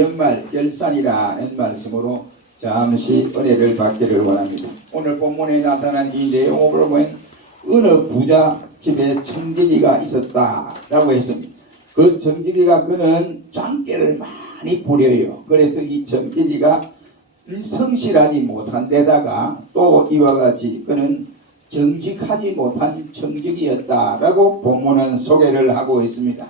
연말 열산이라는 말씀으로 잠시 은혜를 받기를 원합니다. 오늘 본문에 나타난 이 내용을 보면 어느 부자 집에 청지기가 있었다라고 했습니다. 그 청지기가 그는 장깨를 많이 부려요. 그래서 이 청지기가 성실하지 못한 데다가 또 이와 같이 그는 정직하지 못한 청지기였다라고 본문은 소개를 하고 있습니다.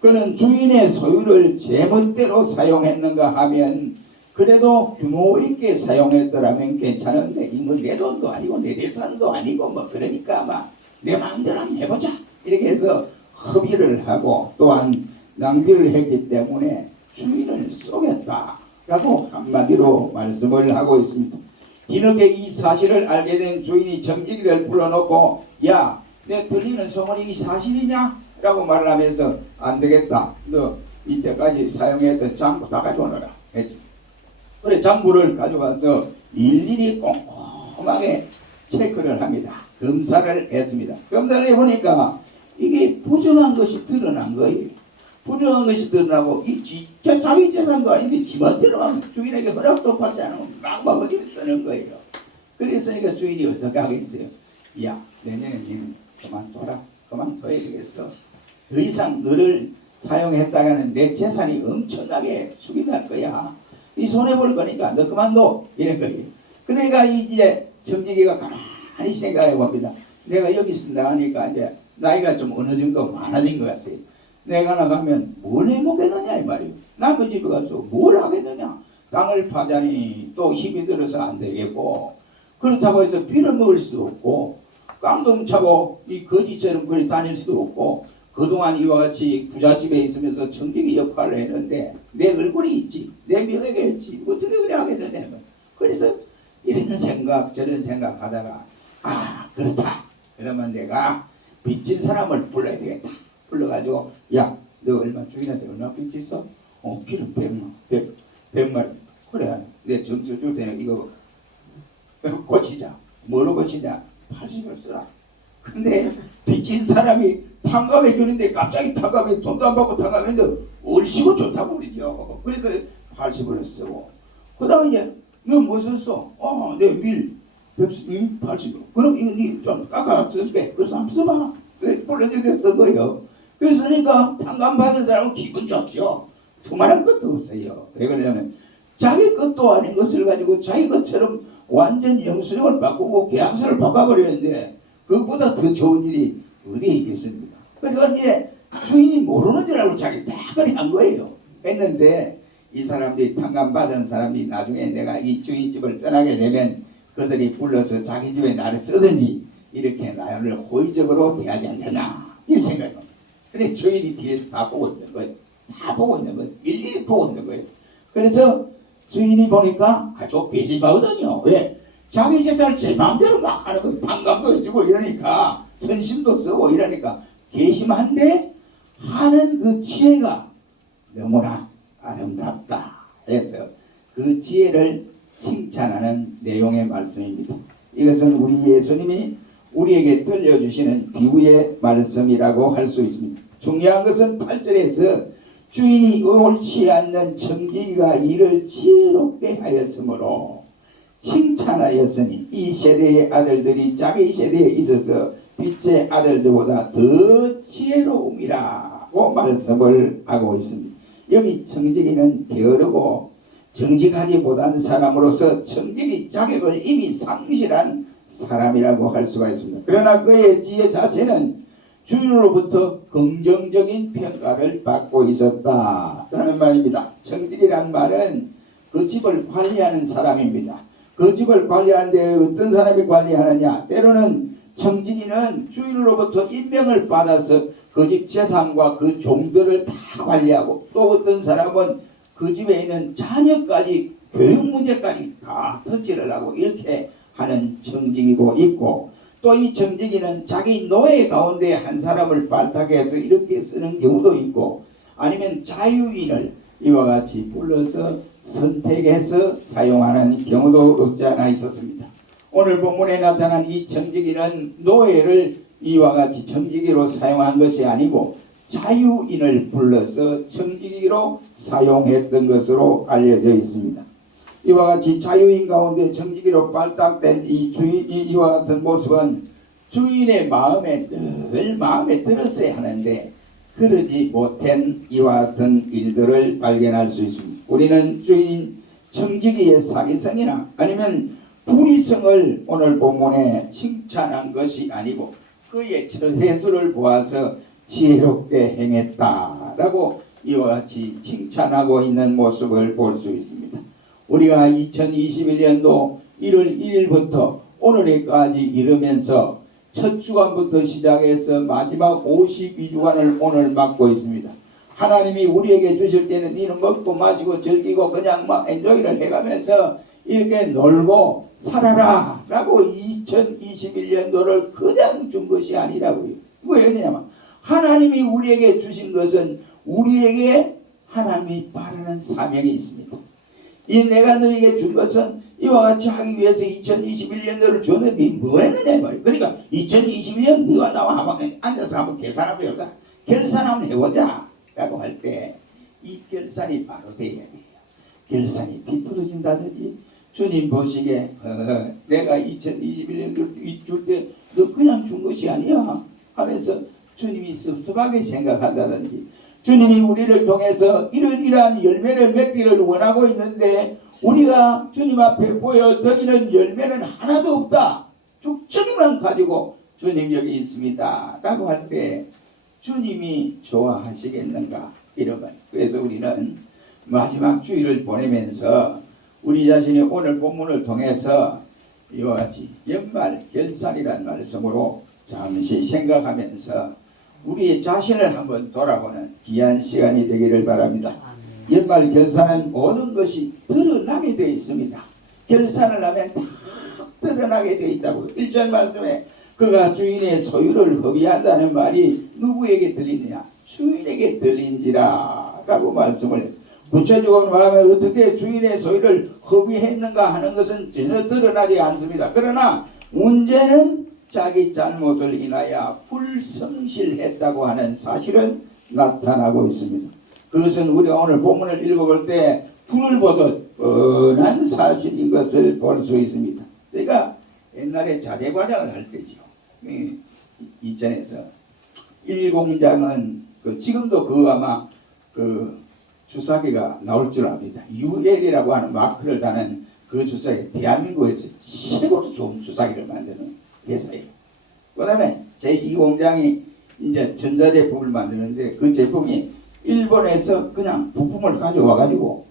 그는 주인의 소유를 제멋대로 사용했는가 하면 그래도 규모 있게 사용했더라면 괜찮은데 이건 내 돈도 아니고 내 재산도 아니고 뭐 그러니까 막 내 마음대로 한번 해보자 이렇게 해서 허비를 하고 또한 낭비를 했기 때문에 주인을 속였다라고 한마디로 말씀을 하고 있습니다. 뒤늦게 이 사실을 알게 된 주인이 청지기를 불러놓고 야, 내 들리는 소문이 이 사실이냐? 라고 말하면서 안 되겠다. 너 이때까지 사용했던 장부 다 가져오너라 했습니다. 그래 장부를 가져와서 일일이 꼼꼼하게 체크를 합니다. 검사를 했습니다. 검사를 해보니까 이게 부정한 것이 드러난 거예요. 부정한 것이 드러나고 이 진짜 자기 재산도 아닌데 지멋대로 주인에게 허락도 받지 않으면 막 어디를 쓰는 거예요. 그랬으니까 주인이 어떻게 하겠어요? 야, 내년에 니는 그만둬라. 그만둬야 되겠어. 더 이상 너를 사용했다가는 내 재산이 엄청나게 수익날 거야. 이 손해볼 거니까 너 그만둬. 이런 거예요. 그러니까 이제 청지기가 가만히 생각해 봅니다. 내가 여기 있습니다 하니까 이제 나이가 좀 어느 정도 많아진 것 같아요. 내가 나가면 뭘 해먹겠느냐 이 말이에요. 남의 집에 가서 뭘 하겠느냐. 땅을 파자니 또 힘이 들어서 안 되겠고 그렇다고 해서 빌어먹을 수도 없고 깡동차고 이 거지처럼 그리 다닐 수도 없고 그동안 이와 같이 부잣집에 있으면서 청지기 역할을 했는데 내 얼굴이 있지 내 명예가 있지 어떻게 그래 하겠느냐. 그래서 이런 생각 저런 생각 하다가 아 그렇다 그러면 내가 빚진 사람을 불러야 되겠다. 불러가지고 야 너 얼마 주인한테 얼마 빚 있어? 필은 100만 그래 내 정수 줄 테니 이거 고치자. 뭐로 고치냐? 80을 쓰라. 근데 빚진 사람이 탕감해 주는데 갑자기 탕감해 돈도 안 받고 탕감했는데 얼씨구 좋다고 그러죠. 그래서 80을 쓰고 그 다음에 이제 너 뭐 썼어? 내 밀 80. 그럼 이거 니 좀 깎아 써줄게. 그래서 한번 써봐. 그래서 불러주게 쓴 거예요. 그랬으니까 탕감 받은 사람은 기분 좋죠. 두말할 것도 없어요. 왜 그러냐면 자기 것도 아닌 것을 가지고 자기 것처럼 완전 영수증을 바꾸고 계약서를 바꿔버리는데 그것보다 더 좋은 일이 어디에 있겠습니까? 그러니까 이제 주인이 모르는 줄 알고 자기 다 그래 한 거예요. 했는데 이 사람들이 탕감받은 사람이 나중에 내가 이 주인집을 떠나게 되면 그들이 불러서 자기 집에 나를 쓰든지 이렇게 나를 호의적으로 대하지 않겠나 이 생각입니다. 그래 주인이 뒤에서 다 보고 있는 거예요. 다 보고 있는 거예요. 일일이 보고 있는 거예요. 그래서 주인이 보니까 아주 배신하거든요. 왜? 자기 재산을 제 마음대로 막 하는 거 탕감도 해주고 이러니까 선심도 쓰고 이러니까 괘씸한데 하는 그 지혜가 너무나 아름답다 해서 그 지혜를 칭찬하는 내용의 말씀입니다. 이것은 우리 예수님이 우리에게 들려주시는 비유의 말씀이라고 할 수 있습니다. 중요한 것은 8절에서 주인이 옳지 않는 청지기가 이를 지혜롭게 하였으므로 칭찬하였으니 이 세대의 아들들이 자기 세대에 있어서 빛의 아들들보다 더 지혜로움이라고 말씀을 하고 있습니다. 여기 청지기는 게으르고 정직하지 못한 사람으로서 청지기 자격을 이미 상실한 사람이라고 할 수가 있습니다. 그러나 그의 지혜 자체는 주인으로부터 긍정적인 평가를 받고 있었다. 그러는 말입니다. 청지기란 말은 그 집을 관리하는 사람입니다. 그 집을 관리하는데 어떤 사람이 관리하느냐? 때로는 청지기는 주인으로부터 임명을 받아서 그 집 재산과 그 종들을 다 관리하고 또 어떤 사람은 그 집에 있는 자녀까지 교육 문제까지 다 터치를 하고 이렇게 하는 청지기고 있고 또 이 청지기는 자기 노예 가운데 한 사람을 발탁해서 이렇게 쓰는 경우도 있고 아니면 자유인을 이와 같이 불러서 선택해서 사용하는 경우도 없지 않아 있었습니다. 오늘 본문에 나타난 이 청지기는 노예를 이와 같이 청지기로 사용한 것이 아니고 자유인을 불러서 청지기로 사용했던 것으로 알려져 있습니다. 이와 같이 자유인 가운데 청지기로 발탁된 이 주인이 이와 같은 모습은 주인의 마음에 늘 마음에 들었어야 하는데 그러지 못한 이와 같은 일들을 발견할 수 있습니다. 우리는 주인 청지기의 사기성이나 아니면 불의성을 오늘 본문에 칭찬한 것이 아니고 그의 처세술을 보아서 지혜롭게 행했다라고 이와 같이 칭찬하고 있는 모습을 볼 수 있습니다. 우리가 2021년도 1월 1일부터 오늘까지 이르면서 첫 주간부터 시작해서 마지막 52주간을 오늘 맞고 있습니다. 하나님이 우리에게 주실 때는 이는 먹고 마시고 즐기고 그냥 막 엔조이를 해가면서 이렇게 놀고 살아라 라고 2021년도를 그냥 준 것이 아니라고요. 왜냐하면 하나님이 우리에게 주신 것은 우리에게 하나님이 바라는 사명이 있습니다. 이 내가 너에게 준 것은 이와 같이 하기 위해서 2021년도를 줬는데 뭐 했느냐 이 말이에요. 그러니까 2021년 너와 나와 한번 앉아서 한번 계산 한번 해보자. 결산 한번 해보자 라고 할 때 이 결산이 바로 돼야 돼요. 결산이 비뚤어진다든지 주님 보시기에 내가 2021년도 줄 때 너 그냥 준 것이 아니야 하면서 주님이 섭섭하게 생각한다든지 주님이 우리를 통해서 이러한 열매를 맺기를 원하고 있는데 우리가 주님 앞에 보여드리는 열매는 하나도 없다. 죽적이만 가지고 주님 여기 있습니다 라고 할 때 주님이 좋아하시겠는가 이런 말. 그래서 우리는 마지막 주일을 보내면서 우리 자신이 오늘 본문을 통해서 이와 같이 연말 결산이라는 말씀으로 잠시 생각하면서 우리의 자신을 한번 돌아보는 귀한 시간이 되기를 바랍니다. 연말 결산은 모든 것이 드러나게 되어 있습니다. 결산을 하면 다 드러나게 되어 있다고. 1절 말씀에 그가 주인의 소유를 허비한다는 말이 누구에게 들리느냐? 주인에게 들린지라 라고 말씀을 했습니다. 구체적으로 말하면 어떻게 주인의 소유를 허비했는가 하는 것은 전혀 드러나지 않습니다. 그러나 문제는 자기 잘못을 인하여 불성실했다고 하는 사실은 나타나고 있습니다. 그것은 우리가 오늘 본문을 읽어볼 때 불을 보듯 뻔한 사실인 것을 볼 수 있습니다. 그러니까 옛날에 자재과장을 할 때죠. 이전에서 1공장은 지금도 아마 주사기가 나올 줄 압니다. UL이라고 하는 마크를 다는 그 주사기 대한민국에서 최고로 좋은 주사기를 만드는 회사예요. 그 다음에 제2공장이 이제 전자제품을 만드는데 그 제품이 일본에서 그냥 부품을 가져와 가지고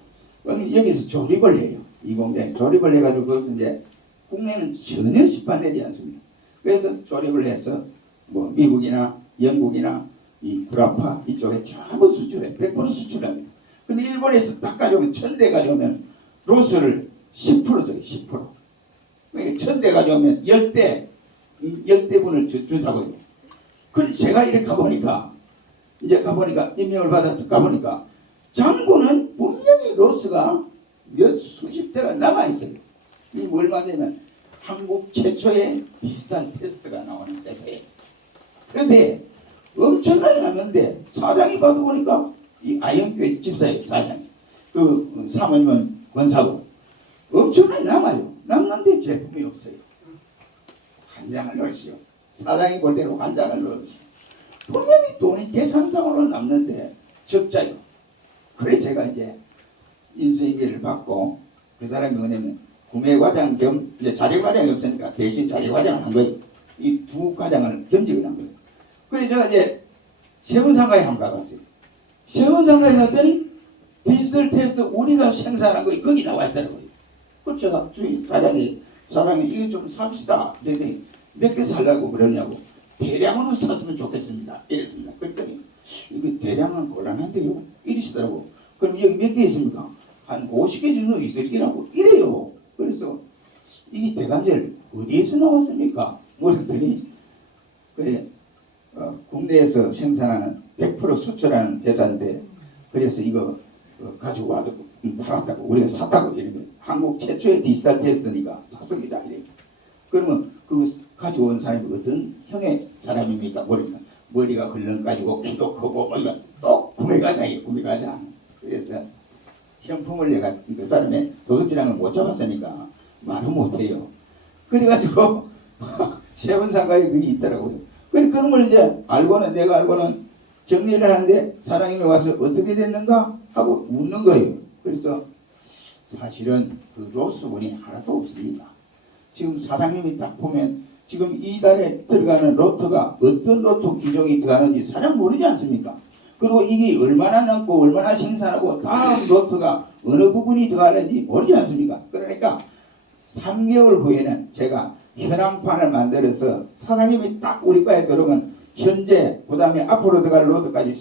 여기서 조립을 해요. 이 공장에 조립을 해가지고 그것은 이제 국내는 전혀 시판되지 않습니다. 그래서 조립을 해서 뭐 미국이나 영국이나 이 구라파 이쪽에 전부 수출해 100% 수출합니다. 근데 일본에서 딱 가져오면 1000대 가져오면 로스를 10% 줘요. 10%. 그러니까 1000대 가져오면 10대분을 준다고요. 그래서 제가 이렇게 가보니까 이제 가보니까 임명을 받아 가보니까 장부는 분명히 로스가 몇 수십 대가 남아있어요. 이게 뭘 만드냐면 한국 최초의 디지털 테스트가 나오는 회사였어요. 그런데 엄청나게 남는데 사장이 봐도 보니까 이 아영교회 집사예요. 사장이. 그 사모님은 권사고 엄청나게 남아요. 남는데 제품이 없어요. 한 장을 넣으시오. 사장이 볼 때는 한 장을 넣으시오. 분명히 돈이 계산상으로 남는데 적자요. 그래 제가 이제 인수인계를 받고 그 사람이 뭐냐면 구매과장 겸 이제 자재과장이 없으니까 대신 자재과장을 한 거예요. 이 두 과장을 겸직을 한 거예요. 그래 제가 이제 세운상가에 한번 가봤어요. 세운상가에 갔더니 디지털 테스트 우리가 생산한 거 거기 나와 있더라고요. 그래서 제가 주인 사장이 이거 좀 삽시다. 그랬더니 몇 개 살라고 그러냐고. 대량으로 샀으면 좋겠습니다. 이랬습니다. 그랬더니 이게 대량은 곤란한데요. 이러시더라고. 그럼 여기 몇 개 있습니까? 한 50개 정도 있을 거라고 이래요. 그래서 이 대관절 어디에서 나왔습니까? 그랬더니 그래 국내에서 생산하는 100% 수출하는 회사인데 그래서 이거 가지고 와도 팔았다고 우리가 샀다고 이러면 한국 최초의 디지털 테스트니까 샀습니다. 이래. 그러면 그 가지고 온 사람이 어떤 형의 사람입니까? 모르니까 머리가 걸렁가지고 키도 크고 또 구매가장이에요. 구매가장. 그래서 현품을 내가 그 사람의 도둑질하는 걸 못 잡았으니까 말은 못해요. 그래가지고 세원상가에 그게 있더라고요. 그런 걸 이제 알고는 내가 알고는 정리를 하는데 사장님이 와서 어떻게 됐는가 하고 묻는 거예요. 그래서 사실은 그 로스분이 하나도 없습니다. 지금 사장님이 딱 보면 지금 이 달에 들어가는 로트가 어떤 로트 기종이 들어가는지 사장 모르지 않습니까? 그리고 이게 얼마나 남고 얼마나 생산하고 다음 로트가 어느 부분이 들어가는지 모르지 않습니까? 그러니까 3개월 후에는 제가 현황판을 만들어서 사장님이 딱 우리 과에 들어오면 현재 그 다음에 앞으로 들어갈 로드까지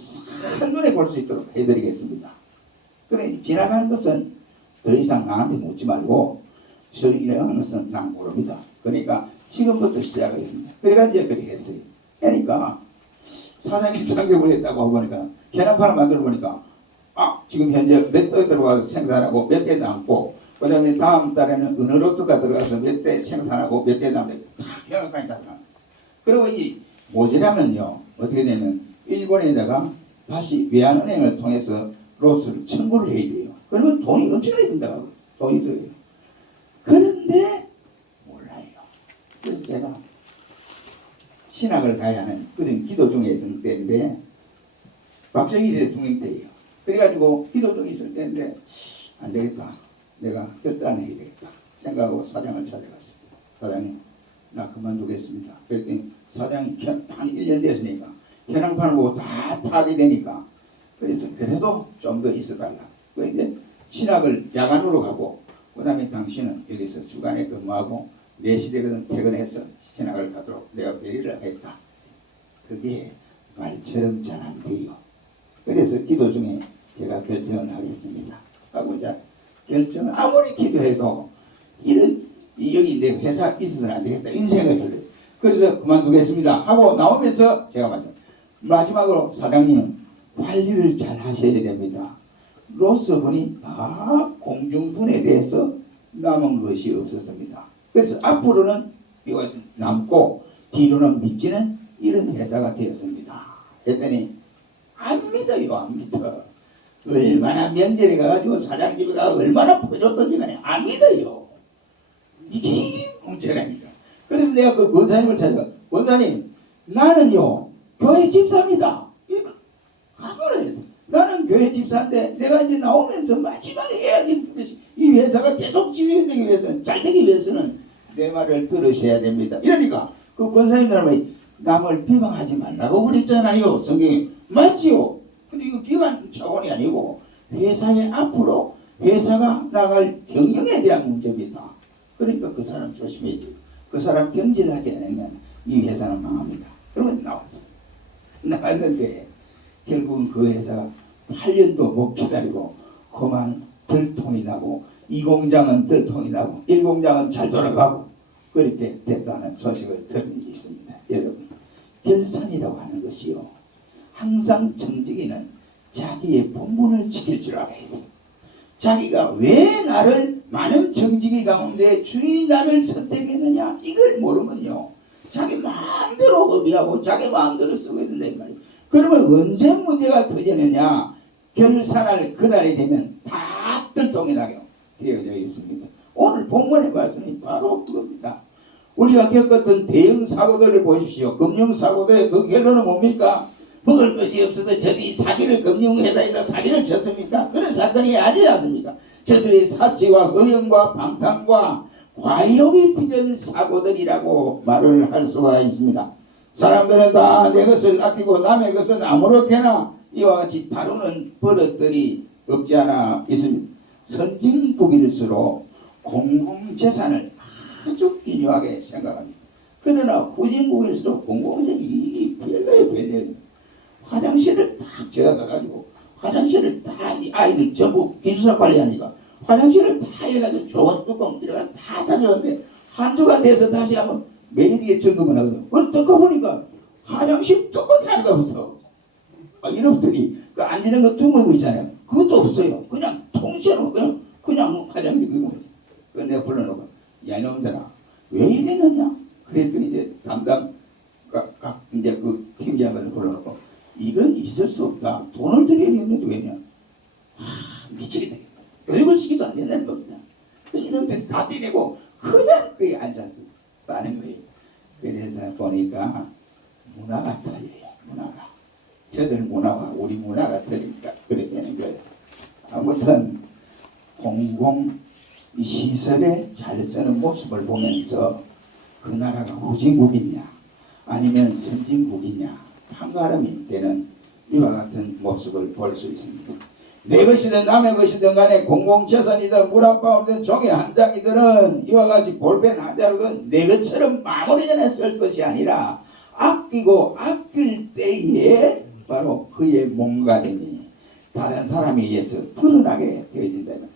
한눈에 볼 수 있도록 해드리겠습니다. 그래 지나가는 것은 더 이상 나한테 묻지 말고 저 이런 것은 난 모릅니다. 그러니까 지금부터 시작하겠습니다. 그러니까 이제 그렇게 했어요. 그러니까 사장이 3개월 했다고 보니까 현황판을 만들어 보니까 지금 현재 몇 대 들어가서 생산하고 몇 대 남고 그 다음에 다음 달에는 어느 로트가 들어가서 몇 대 생산하고 몇 대 남고 다 현황판이 다 나와요. 그리고 이 모자라면요 어떻게 되면 일본에다가 다시 외환은행을 통해서 로스를 청구를 해야 돼요. 그러면 돈이 엄청나게 든다고 돈이 들어요. 그런데 몰라요. 그래서 제가 신학을 가야 하는 그런 기도 중에 있을 때인데 박정희 대통령 때예요. 그래가지고 기도 중에 있을 때인데 안 되겠다. 내가 결단해야 되겠다 생각하고 사장을 찾아갔습니다. 사장님 나 그만두겠습니다. 그랬더니 사장이 한 1년 됐으니까 현황판을 보고 다 파게 되니까 그래서 그래도 좀 더 있어달라. 그 이제 신학을 야간으로 가고 그 다음에 당신은 여기서 주간에 근무하고 4시 되거든 퇴근해서 신학을 가도록 내가 배려를 했다. 그게 말처럼 잘 안 돼요. 그래서 기도 중에 제가 결정을 하겠습니다 하고 이제 결정을 아무리 기도해도 이런 여기 내 회사 있어서는 안 되겠다 인생을 들어요. 그래서 그만두겠습니다 하고 나오면서 제가 마지막으로 사장님 관리를 잘 하셔야 됩니다. 로스분이 다 공중분에 대해서 남은 것이 없었습니다. 그래서 앞으로는 이거 남고 뒤로는 믿지는 이런 회사가 되었습니다. 했더니 안 믿어요. 안 믿어. 얼마나 명절에 가가지고 사장집에 가 얼마나 퍼줬던지 간에 안 믿어요. 이게 문제랍니다. 그래서 내가 그 권사님을 찾아가 권사님 나는요 교회 집사입니다. 각오를 했어. 나는 교회 집사인데 내가 이제 나오면서 마지막에 해야 될 것이 이 회사가 계속 지휘되기 위해서는 잘 되기 위해서는 내 말을 들으셔야 됩니다. 이러니까 그 권사님들은 남을 비방하지 말라고 그랬잖아요. 성경에 맞지요. 근데 이거 비관 차원이 아니고 회사의 앞으로 회사가 나갈 경영에 대한 문제입니다. 그러니까 그 사람 조심해야 돼요. 그 사람 경질하지 않으면 이 회사는 망합니다. 그러고 나왔어요. 나왔는데 결국은 그 회사가 8년도 못 기다리고 그만 들통이 나고 이 공장은 들통이 나고 1공장은 잘 돌아가고 그렇게 됐다는 소식을 들은 적이 있습니다. 여러분 결산이라고 하는 것이요 항상 정직이는 자기의 본분을 지킬 줄 알아야 돼요. 자기가 왜 나를 많은 정직이 가운데 주인이 나를 선택했느냐 이걸 모르면요 자기 마음대로 거기하고 자기 마음대로 쓰고 있는단 말이에요. 그러면 언제 문제가 터지느냐 결산할 그날이 되면 다 들통이 나게 되어져 있습니다. 오늘 본문의 말씀이 바로 그겁니다. 우리가 겪었던 대형 사고들을 보십시오. 금융 사고들의 그 결론은 뭡니까? 먹을 것이 없어서 저들이 사기를 금융회사에서 사기를 쳤습니까? 그런 사건이 아니지 않습니까? 저들의 사치와 허영과 방탕과 과욕이 빚은 사고들이라고 말을 할 수가 있습니다. 사람들은 다 내 것을 아끼고 남의 것은 아무렇게나 이와 같이 다루는 버릇들이 없지 않아 있습니다. 선진국일수록 공공재산을 아주 귀중하게 생각합니다. 그러나 후진국일수록 공공재산이 별로의 별로예요. 화장실을 딱 제가 가가지고 화장실을 다 이 아이들 전부 기숙사 관리하니까 화장실을 다 해가지고 좋은 뚜껑 들어가 다 다녔는데 한두가 돼서 다시 한번 매일에 점검을 하거든요. 그걸 뜯고 보니까 화장실 뚜껑이 하나도 없어. 이놈들이 그 앉는 거 둥근 있잖아요. 그것도 없어요. 그냥 통째로 그냥 화장실 그거 있어. 그걸 내가 불러놓고 야 이놈들아 왜 이랬느냐? 그랬더니 이제 담당 이제 그 팀장을 불러놓고 이건 있을 수 없다. 돈을 들여야 되는데 왜냐? 미치겠다. 교육을 시키도 안 된다는 겁니다. 이놈들이 다 뛰내고 그냥 거기 앉아서 싸는 거예요. 그래서 보니까 문화가 틀려요. 문화가. 저들 문화와 우리 문화가 틀리니까 그래 되는 거예요. 아무튼 공공시설에 잘 쓰는 모습을 보면서 그 나라가 후진국이냐 아니면 선진국이냐 판가름이 되는 이와 같은 모습을 볼 수 있습니다. 내 것이든 남의 것이든 간에 공공재산이든 물 한 방울이든 종이 한 장이든 이와 같이 볼펜 한 장이든 내 것처럼 마무리 전에 쓸 것이 아니라 아끼고 아낄 때에 바로 그의 몸가짐이 다른 사람에 의해서 드러나게 되어진다면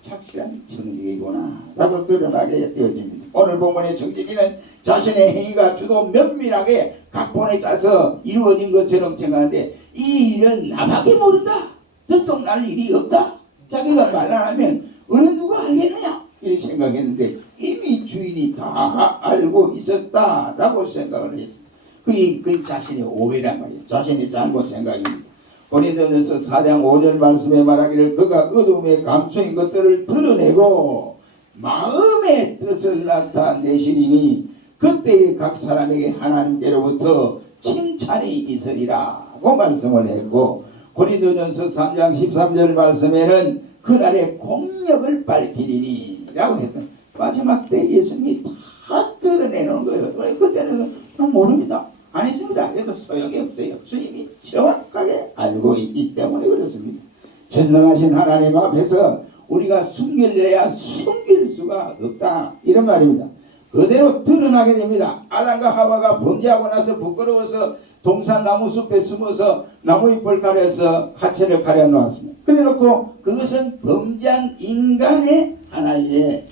착실한 정직이구나 라고 드러나게 되어집니다. 오늘 본문의 정직이는 자신의 행위가 주도 면밀하게 각본에 짜서 이루어진 것처럼 생각하는데 이 일은 나밖에 모른다. 들통날 일이 없다. 자기가 말 안 하면 어느 누가 알겠느냐 이렇게 생각했는데 이미 주인이 다 알고 있었다라고 생각을 했습니다. 그게 자신의 오해란 말이에요. 자신의 잘못 생각입니다. 고린도전서 4장 5절 말씀에 말하기를 그가 어둠에 감추인 것들을 드러내고 마음의 뜻을 나타내시리니 그때에 각 사람에게 하나님께로부터 칭찬이 있으리라고 말씀을 했고 고린도전서 3장 13절 말씀에는 그날의 공력을 밝히리니 라고 했어요. 마지막 때 예수님이 다 드러내는 거예요. 그때는 모릅니다. 안 했습니다. 그래도 소용이 없어요. 주님이 정확하게 알고 있기 때문에 그렇습니다. 전능하신 하나님 앞에서 우리가 숨길래야 숨길 수가 없다 이런 말입니다. 그대로 드러나게 됩니다. 아담과 하와가 범죄하고 나서 부끄러워서 동산나무 숲에 숨어서 나무잎을 가려서 하체를 가려놓았습니다. 그래놓고 그것은 범죄한 인간의 하나의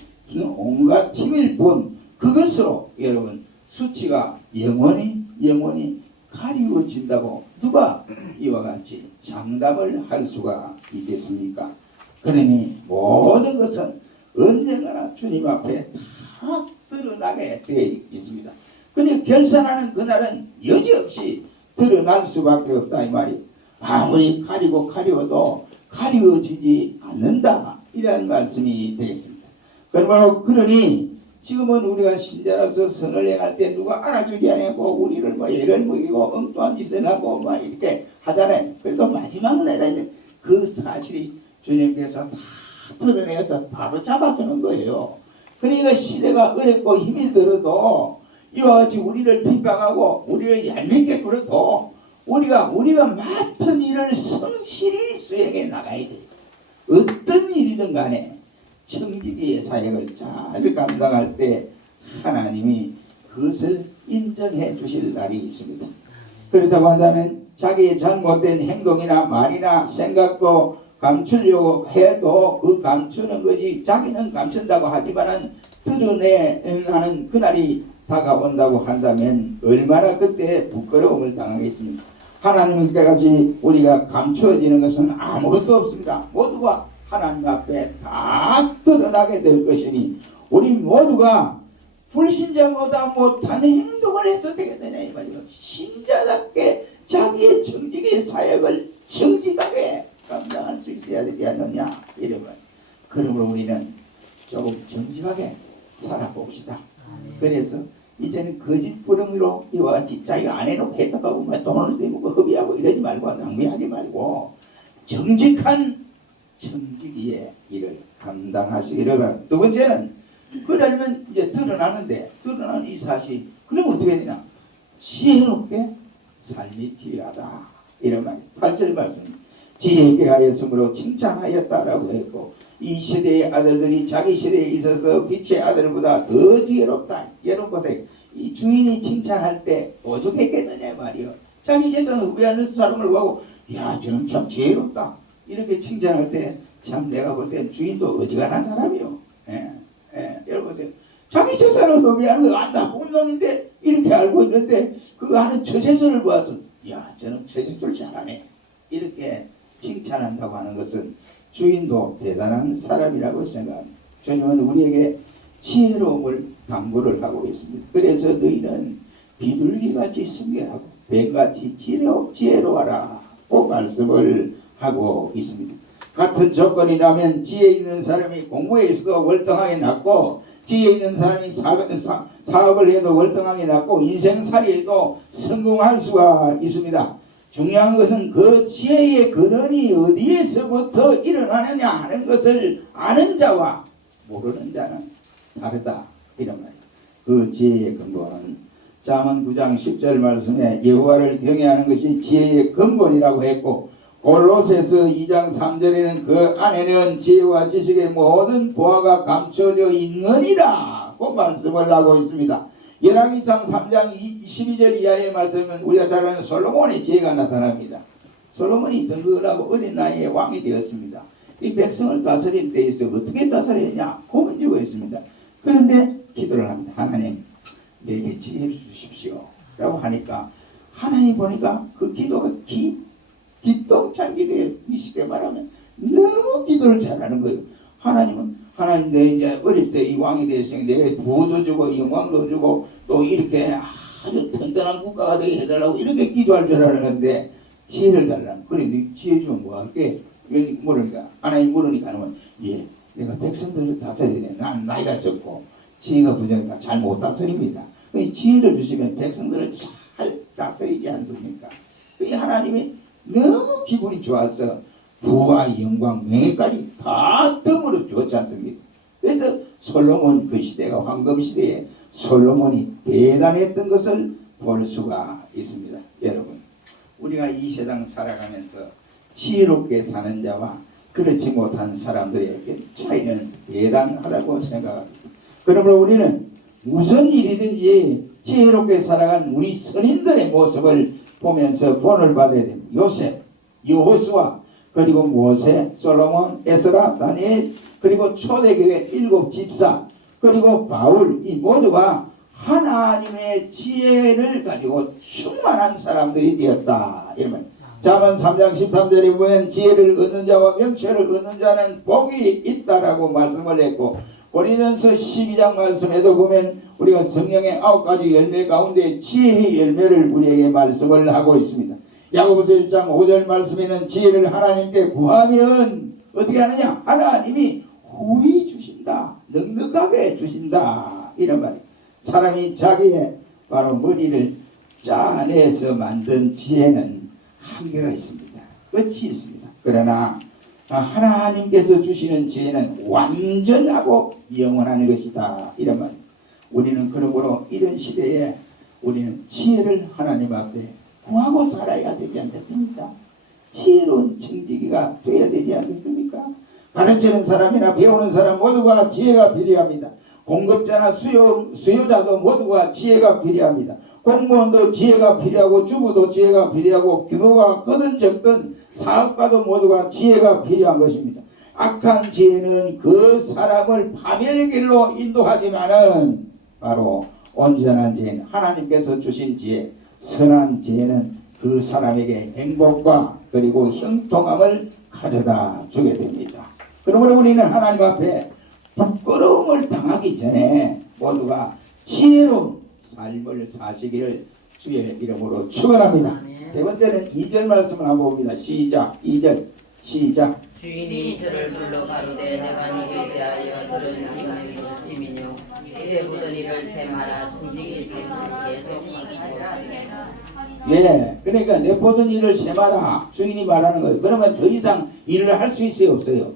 온갖 힘일 뿐 그것으로 여러분 수치가 영원히 가리워진다고 누가 이와 같이 장담을 할 수가 있겠습니까? 그러니 모든 것은 언젠가나 주님 앞에 다 드러나게 되어 있습니다. 그러니 결산하는 그날은 여지없이 드러날 수밖에 없다 이 말이. 아무리 가리워도 가리워지지 않는다 이런 말씀이 되겠습니다. 그러니 지금은 우리가 신자로서 선을 행할 때 누가 알아주지 않고 우리를 예를 먹이고 엉뚱한 짓을 하고 이렇게 하잖아요. 그래도 마지막 날에는 그 사실이 주님께서 다 드러내서 바로 잡아주는 거예요. 그러니까 시대가 어렵고 힘이 들어도 이와 같이 우리를 핍박하고 우리를 얄밉게 굴어도 우리가 맡은 일을 성실히 수행해 나가야 돼요. 어떤 일이든 간에 청지기의 사역을 잘 감당할 때 하나님이 그것을 인정해 주실 날이 있습니다. 그렇다고 한다면 자기의 잘못된 행동이나 말이나 생각도 감추려고 해도 그 감추는 것이 자기는 감춘다고 하지만은 드러내는 그날이 다가온다고 한다면 얼마나 그때 부끄러움을 당하겠습니까? 하나님께까지 우리가 감추어지는 것은 아무것도 없습니다. 모두가 하나님 앞에 다 드러나게 될 것이니 우리 모두가 불신자보다 못한 행동을 해서 되겠느냐 이 말이죠. 신자답게 자기의 정직의 사역을 정직하게 감당할 수 있어야 되지 않느냐 이러면 그러므로 우리는 조금 정직하게 살아봅시다. 그래서 이제는 거짓부렁이로 이와 같이 자기가 안 해놓고 했다고 돈을 대고 허비하고 이러지 말고 낭비하지 말고 정직한 정직의 일을 감당하시기를. 두 번째는 그러면 이제 드러나는 이 사실 그러면 어떻게 되냐 지혜롭게 삶이 필요하다 이런 말. 8절 말씀 지혜 있게 하였으므로 칭찬하였다라고 했고 이 세대의 아들들이 자기 세대에 있어서 빛의 아들보다 더 지혜롭다. 여러분 보세요. 이 주인이 칭찬할 때 오죽했겠느냐 말이요. 자기 재산을 후회하는 사람을 보고 야 저는 참 지혜롭다 이렇게 칭찬할 때 참 내가 볼 때 주인도 어지간한 사람이요. 여러분 보세요. 자기 재산을 후회하는 거 나쁜 놈인데 이렇게 알고 있는데 그거 하는 처세술을 보아서 야 저는 처세술 잘하네 이렇게 칭찬한다고 하는 것은 주인도 대단한 사람이라고 생각합니다. 주님은 우리에게 지혜로움을 당부를 하고 있습니다. 그래서 너희는 비둘기같이 순결하고 뱀같이 지혜로워라 고 말씀을 하고 있습니다. 같은 조건이라면 지혜 있는 사람이 공부에서도 월등하게 낫고 지혜 있는 사람이 사업을 해도 월등하게 낫고 인생살이에도 성공할 수가 있습니다. 중요한 것은 그 지혜의 근원이 어디에서부터 일어나느냐 하는 것을 아는 자와 모르는 자는 다르다 이런 말이에요. 그 지혜의 근본은 잠언 9장 10절 말씀에 여호와를 경외하는 것이 지혜의 근본이라고 했고 골로새서 2장 3절에는 그 안에는 지혜와 지식의 모든 보화가 감춰져 있느니라 고 말씀을 하고 있습니다. 열왕기상 3장 12절 이하의 말씀은 우리가 잘 아는 솔로몬의 지혜가 나타납니다. 솔로몬이 덩그러고 어린 나이에 왕이 되었습니다. 이 백성을 다스릴 때에서 어떻게 다스리느냐 고민 주고 있습니다. 그런데 기도를 합니다. 하나님 내게 지혜를 주십시오 라고 하니까 하나님 보니까 그 기도가 기똥찬 기도에 쉽게 말하면 너무 기도를 잘하는 거예요. 하나님 내 이제 어릴 때 이 왕이 됐으니 내 부도 주고 영광도 주고 또 이렇게 아주 튼튼한 국가가 되게 해달라고 이렇게 기도할 줄 알았는데 지혜를 달라는. 그래 네 지혜 주면 뭐 할게? 물으니까 하나님 물으니까 예 내가 백성들을 다스려야 돼. 난 나이가 적고 지혜가 부족하니까 잘 못 다스립니다. 지혜를 주시면 백성들을 잘 다스리지 않습니까? 하나님이 너무 기분이 좋아서 부와 영광 명예까지 다 덤으로 주었지 않습니까? 그래서 솔로몬 그 시대가 황금시대에 솔로몬이 대단했던 것을 볼 수가 있습니다. 여러분 우리가 이 세상 살아가면서 지혜롭게 사는 자와 그렇지 못한 사람들의 차이는 대단하다고 생각합니다. 그러므로 우리는 무슨 일이든지 지혜롭게 살아간 우리 선인들의 모습을 보면서 본을 받아야 됩니다. 요셉, 여호수아, 그리고 모세, 솔로몬, 에스라, 다니엘, 그리고 초대교회 7 집사, 그리고 바울, 이 모두가 하나님의 지혜를 가지고 충만한 사람들이 되었다. 이러면 잠언 3장 13절에 보면 지혜를 얻는 자와 명철을 얻는 자는 복이 있다라고 말씀을 했고 고린도전서 12장 말씀에도 보면 우리가 성령의 9가지 열매 가운데 지혜의 열매를 우리에게 말씀을 하고 있습니다. 야고보서 1장 5절 말씀에는 지혜를 하나님께 구하면 어떻게 하느냐? 하나님이 후히 주신다. 넉넉하게 주신다. 이런 말이에요. 사람이 자기의 바로 머리를 짜내서 만든 지혜는 한계가 있습니다. 끝이 있습니다. 그러나 하나님께서 주시는 지혜는 완전하고 영원한 것이다. 이런 말. 우리는 그러므로 이런 시대에 우리는 지혜를 하나님 앞에 구하고 살아야 되지 않겠습니까? 지혜로운 청지기가 되어야 되지 않겠습니까? 가르치는 사람이나 배우는 사람 모두가 지혜가 필요합니다. 공급자나 수요자도 모두가 지혜가 필요합니다. 공무원도 지혜가 필요하고 주부도 지혜가 필요하고 규모가 크든 적든 사업가도 모두가 지혜가 필요한 것입니다. 악한 지혜는 그 사람을 파멸의 길로 인도하지만은 바로 온전한 지혜는 하나님께서 주신 지혜, 선한 지혜는 그 사람에게 행복과 그리고 형통함을 가져다 주게 됩니다. 그러므로 우리는 하나님 앞에 부끄러움을 당하기 전에 모두가 지혜로운 삶을 사시기를 주의 이름으로 축원합니다. 세 번째는 2절 말씀을 한번 봅니다. 시작. 2절 시작. 주인이 저를 불러 가로되 내가 네게 대하여 들은 이름이 무엇이미뇨 이제 보던 일을 셈하라 청지기 세상을 계속하라. 예, 그러니까 내 보던 일을 셈하라 주인이 말하는 거예요. 그러면 더 이상 일을 할 수 있어요 없어요?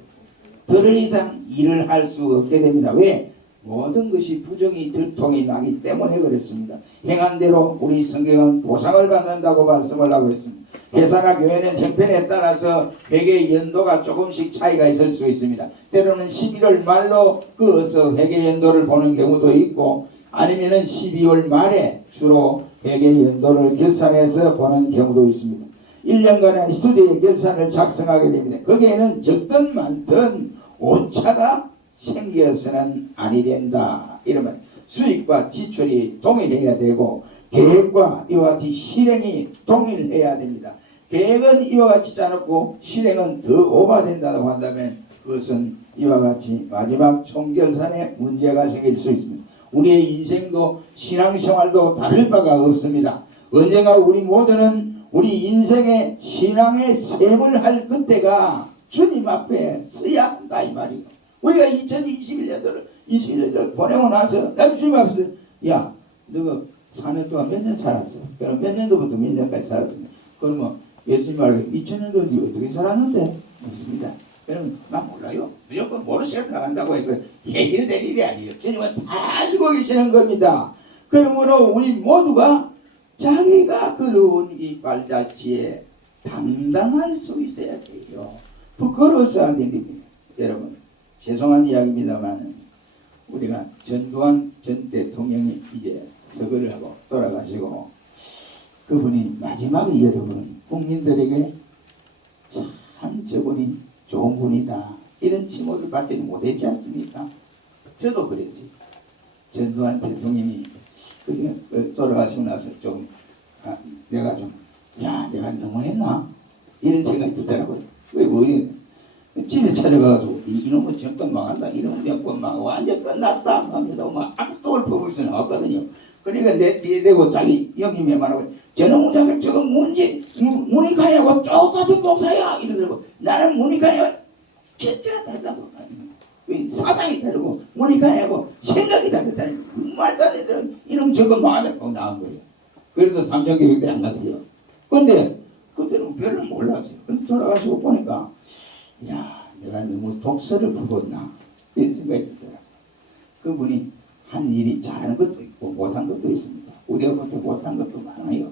더 이상 일을 할 수 없게 됩니다. 왜? 모든 것이 부정이 들통이 나기 때문에 그렇습니다. 행한 대로 우리 성경은 보상을 받는다고 말씀을 하고 있습니다. 회사나 교회는 형편에 따라서 회계 연도가 조금씩 차이가 있을 수 있습니다. 때로는 11월 말로 그어서 회계 연도를 보는 경우도 있고 아니면은 12월 말에 주로 회계 연도를 결산해서 보는 경우도 있습니다. 1년간의 수대의 결산을 작성하게 됩니다. 거기에는 적든 많든 오차가 생겨서는 아니 된다. 이러면 수익과 지출이 동일해야 되고 계획과 이와 같이 실행이 동일해야 됩니다. 계획은 이와 같이 짜놓고 실행은 더 오버된다고 한다면 그것은 이와 같이 마지막 총결산에 문제가 생길 수 있습니다. 우리의 인생도 신앙생활도 다를 바가 없습니다. 언젠가 우리 모두는 우리 인생의 신앙의 셈을 할 그때가 주님 앞에 서야 한다 이 말이에요. 우리가 2021년도를 보내고 나서 나 주님 앞에서 야 너가 4년 동안 몇 년 살았어? 그럼 몇 년도부터 몇 년까지 살았어? 그러면 예수님 말하기 2000년도에 어떻게 살았는데? 없습니다. 그러면 난 몰라요. 무조건 모르시고 나간다고 해서 해결될 일이 아니에요. 주님은 다 알고 계시는 겁니다. 그러므로 우리 모두가 자기가 걸어온 이 발자취에 당당할 수 있어야 돼요. 부끄러워서 안 됩니다. 여러분 죄송한 이야기입니다만 우리가 전두환 전 대통령이 이제 서거를 하고 돌아가시고 그분이 마지막에 여러분 국민들에게 참 저분이 좋은 분이다 이런 칭호를 받지 못했지 않습니까? 저도 그랬어요. 전두환 대통령이 돌아가시고 나서 좀 내가 내가 너무했나 이런 생각이 들더라고요. 왜 뭐예요? 집에 찾아가서 이놈의 정권 망한다, 이놈의 정권 망 완전 끝났다 하면서 막 악독을 퍼부어서 나왔거든요. 그러니까 내 뒤에 대고 자기 형님이 말하고 저놈의 자식 저거 문익하냐고 똑같은 목사야 이러더라고. 나는 문익하냐 진짜 다르다고. 사상이 다르고 문익하냐고 생각이 다르다니 말도 안 해서 이놈 저거 망하다고 나온 거예요. 그래서 삼천교육대 안 갔어요. 근데 그때는 별로 몰랐어요. 그럼 돌아가시고 보니까 야 내가 너무 독서를 퍼붓나 이런 생각이 들더라. 그분이 한 일이 잘하는 것도 있고 못한 것도 있습니다. 우리가 그때 못한 것도 많아요.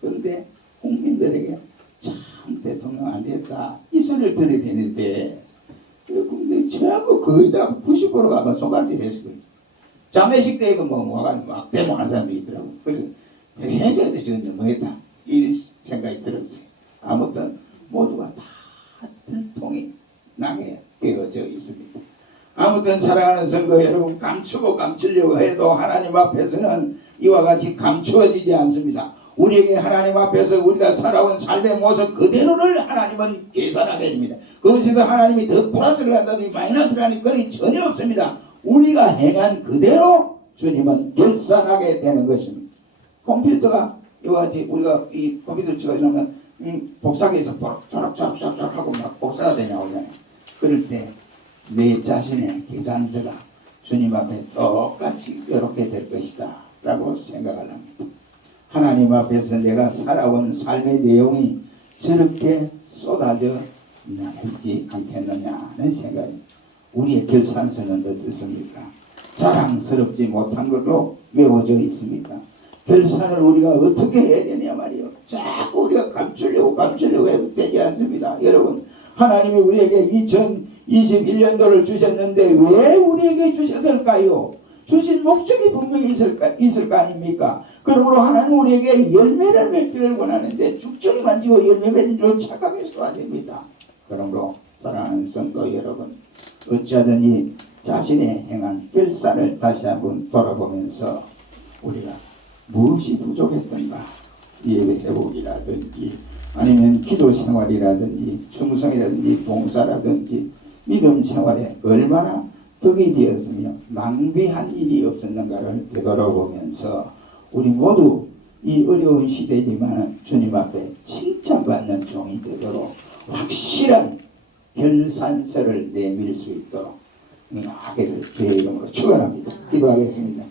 그런데 국민들에게 참 대통령 안 됐다 이 소리를 들어야 되는데 근데 전부 거의 다 90%가 아마 손가락질 했을 거예요. 장례식 때 이거 막 데모하는 사람들이 있더라고. 그래서 해줘야 돼 지금 너무했다 이런 생각이 들었어요. 아무튼 모두가 다 들통이 나게 되어져 있습니다. 아무튼 사랑하는 성도 여러분 감추고 감추려고 해도 하나님 앞에서는 이와 같이 감추어지지 않습니다. 우리에게 하나님 앞에서 우리가 살아온 삶의 모습 그대로를 하나님은 계산하게 됩니다. 그것에서 하나님이 더 플러스를 한다든지 마이너스를 하는 그런 전혀 없습니다. 우리가 행한 그대로 주님은 결산하게 되는 것입니다. 컴퓨터가 이와 같이 우리가 이 컴퓨터를 치고 이러면 복사기에서 조락조락 하고 막 복사가 되냐 오잖아요. 그럴 때 내 자신의 계산서가 주님 앞에 똑같이 이렇게 될 것이다 라고 생각을 합니다. 하나님 앞에서 내가 살아온 삶의 내용이 저렇게 쏟아져 있지 않겠느냐 하는 생각이 우리의 결산서는 어떻습니까? 자랑스럽지 못한 걸로 메워져 있습니다. 결산을 우리가 어떻게 해야 되냐 말이에요. 자꾸 우리가 감추려고 해도 되지 않습니다. 여러분 하나님이 우리에게 2021년도를 주셨는데 왜 우리에게 주셨을까요? 주신 목적이 분명히 있을 거 아닙니까? 그러므로 하나님 우리에게 열매를 맺기를 원하는데 죽정만 지고 열매 맺는 줄 착각해서 안 됩니다. 그러므로 사랑하는 성도 여러분 어찌하든지 자신의 행한 결산을 다시 한번 돌아보면서 우리가 무엇이 부족했던가 예배 회복이라든지 아니면 기도 생활이라든지 충성이라든지 봉사라든지 믿음 생활에 얼마나 덕이 되었으며 낭비한 일이 없었는가를 되돌아보면서 우리 모두 이 어려운 시대지만 주님 앞에 칭찬받는 종이 되도록 확실한 결산서를 내밀 수 있도록 하기를 주의 이름으로 축원합니다. 기도하겠습니다.